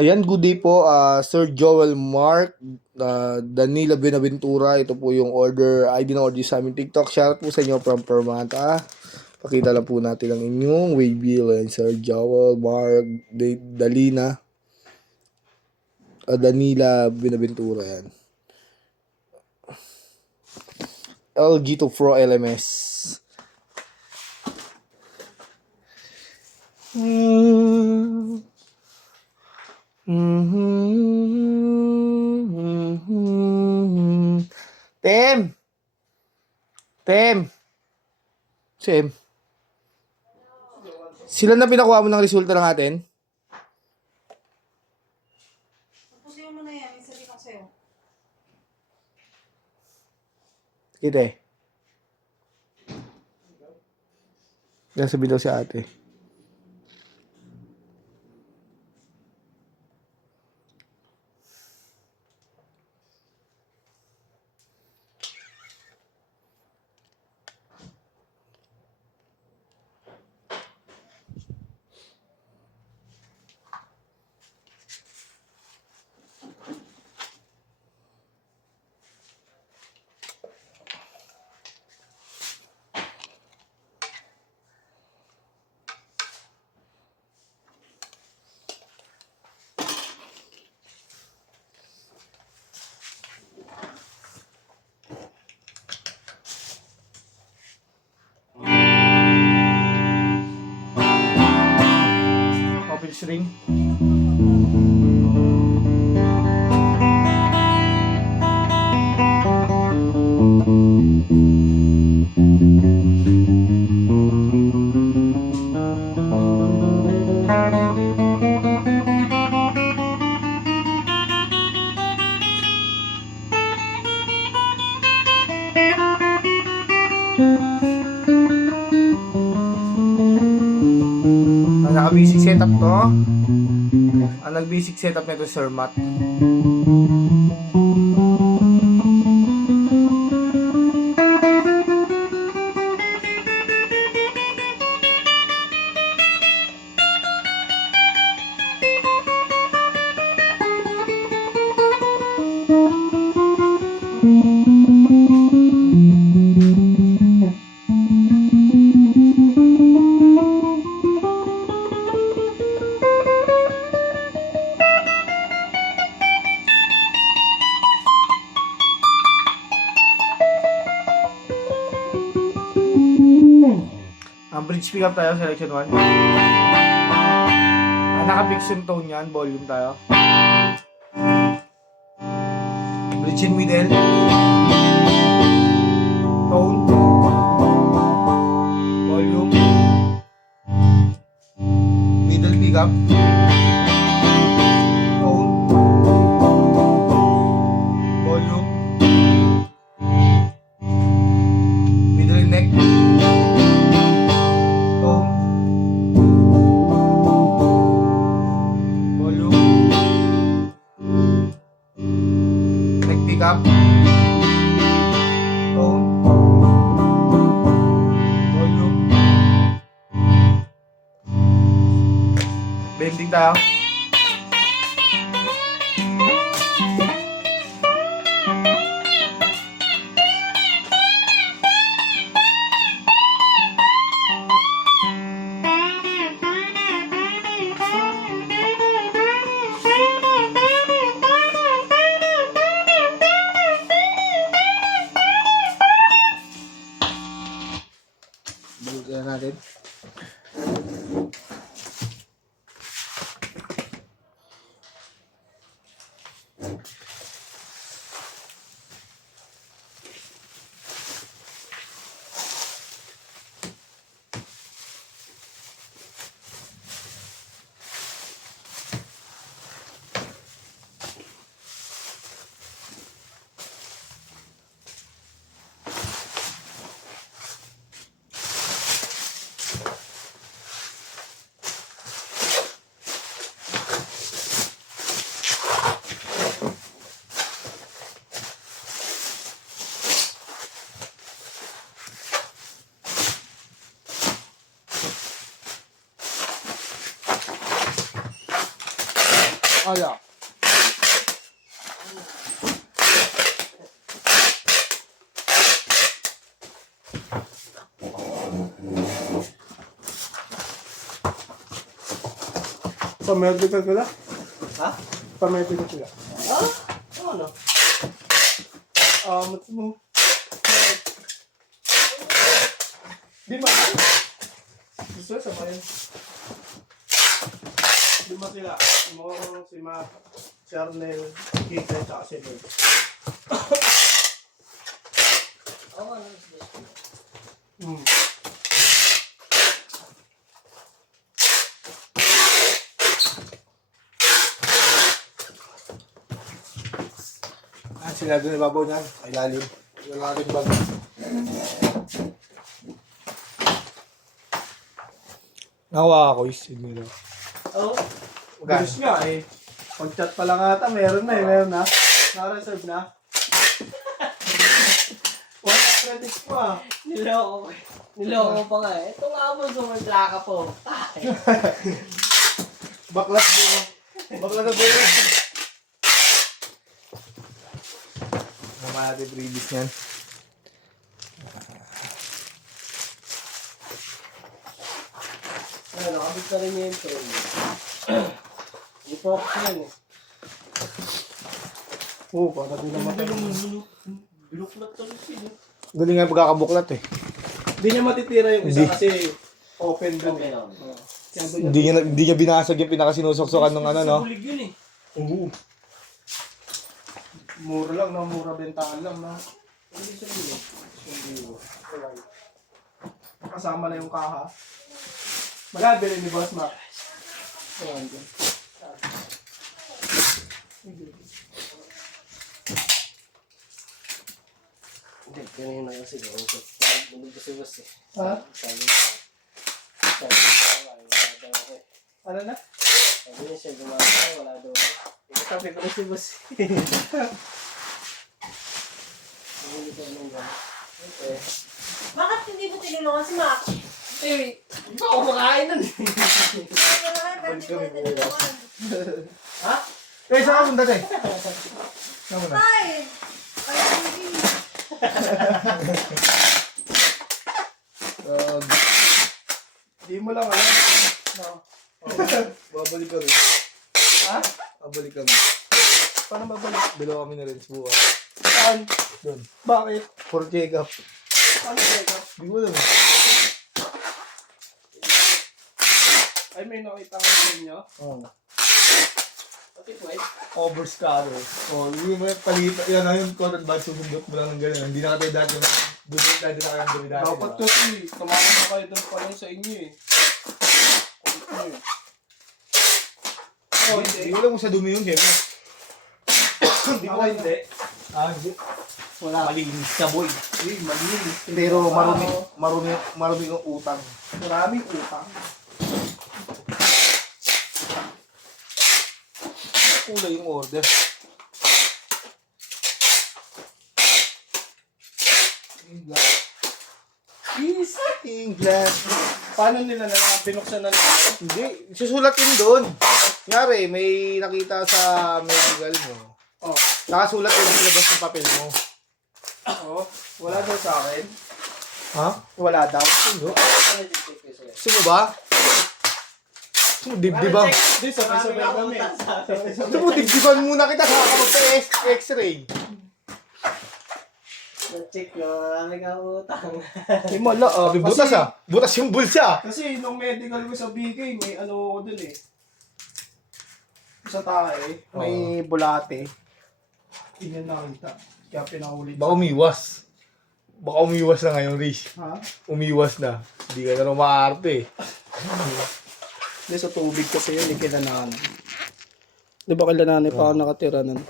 Ayan, good day po, Sir Joel Mark, Danila Benaventura. Ito po yung order, ID na order sa aming TikTok. Shoutout po sa inyo from Permata. Pakita lang po natin ang inyong way bill. Ayan, Sir Joel Mark, Danila Benaventura. Ayan. LG2 Pro LMS. Tem! Sem. Sila na pinakuha mo ng resulta ng atin? Tapusin mo na yan. May sabi ko sa'yo. Kita eh. Nasabi daw si ate. Open string. Naka-basic setup to. Ang nag-basic setup nito, Sir Matt. Ang bridge pick up tayo, selection 1. Naka-fix yung tone yan, volume tayo. Bridge in middle. Tone. Volume. Middle pick up. Tone. Volume. Middle neck. Pick up, tone, volume, bending tayo. Balikan natin. Ala. Pa-medical ka na? Ha? Pa-medical ka na? Ah? Ano? Amat mo. Di ba? Gusto sa bayan. Di ba sila? Mo si Mac, si Arnel, Kika, tsaka si Lloyd. Oo, ano? Hmm. Sila doon ibabaw niyan. Ay lalim. Wala natin bag. Nakuha ako is. Siguro. Oo. Bilis nga eh. Pag-chat pa lang ata, meron na eh, meron na. Naka-reserve na. Wala credits pa. Niloko ko. Niloko pa nga eh. Ito nga mo, sumaplaka po. Baklas doon. Baklas na doon. Naman natin previous niyan. Ano, nakabit na rin yung pen. I-focus yan eh. Oo, para di naman. Bilok na tuloy siya. Galing nga pagkakabuklat eh. Hindi niya matitira yung isa Hindi. kasi open dun Okay eh. lang. Kaya doon Hindi niya binasag yung pinakasinusoksokan ng ano, no? Bulig yun eh. Oo. Mura lang, no? Mura bentahan lang, no? Hindi siya bulig. Alright. Kasama na yung kaha. Magkano bilhin ni Boss Mac? Ayan dyan. Hindi, ganyan na kasi gawin ko. Bulig kasi bas eh. Ha? Sabi ko. Sabi ko, wala daw ako eh. Ano na? Sabi niya siya gumagawa, wala daw ako. Sabi ko na si boss. Hindi ko anong gano'n. Okay. Bakit hindi mo tinulungan si Mac? Eh, di ba ako makain nun? Bakit hindi mo tinulungan? Ha? Eh, saan ka punta tayo? Saan mo na? Tay! Ay, hindi. Di mo lang alam. No. Babalik kami. Ha? Babalik kami. Paano mabalik? Dalawa kami na rin sa bukas. Saan? Doon. Bakit? For check-up. Ano teka? Hindi ko alam. Ay, may nakita ko sa inyo. Oo. Kapit mo eh. Overscatter. Oh, hindi mo palipat. Yan na yung cotton bud. Susundot mo lang ng gano'n. Hindi na kayo dati yung dati na kayo ng dati. Dapat kasi, tumakas na kayo doon pa lang sa inyo eh. Oh, Hindi ko alam kung sa dumi yun, siyempre. Hindi ko hindi. Ah, hindi. Wala. Malinis ka, boy. Uy, malinis. Pero marumi yung utang. Maraming utang. Kulay yung order. Isa. Inglas. Paano nila na binuksan na nila? Hindi, susulatin doon. Kunyari, may nakita sa medical mo. Oh. Nakasulat yung labas ng papel mo. Oh. Wala daw sa akin. Ha? Wala daw. Ano? Ano yung check ko sa'yo? Gusto mo ba? Gusto mo dibdiban? Hindi, sabay-sabay kami. Gusto mo dibdiban muna kita sa mag-x-ray. Na-check ko, marami kang utang. Hindi mo ala. Sabi, butas ah. Butas yung bulsa. Kasi nung medical ko sa BK, may ano ko dun eh. Sa tae, may bulate. Hindi na nakita. Kaya pinaulit. Baka umiwas. Baka umiwas na ngayon, Rish. Ha? Umiwas na. Hindi ka na maarte. Hindi, sa tubig kasi yun, kila nanay. Di ba kila nanay pa ako nakatira nun?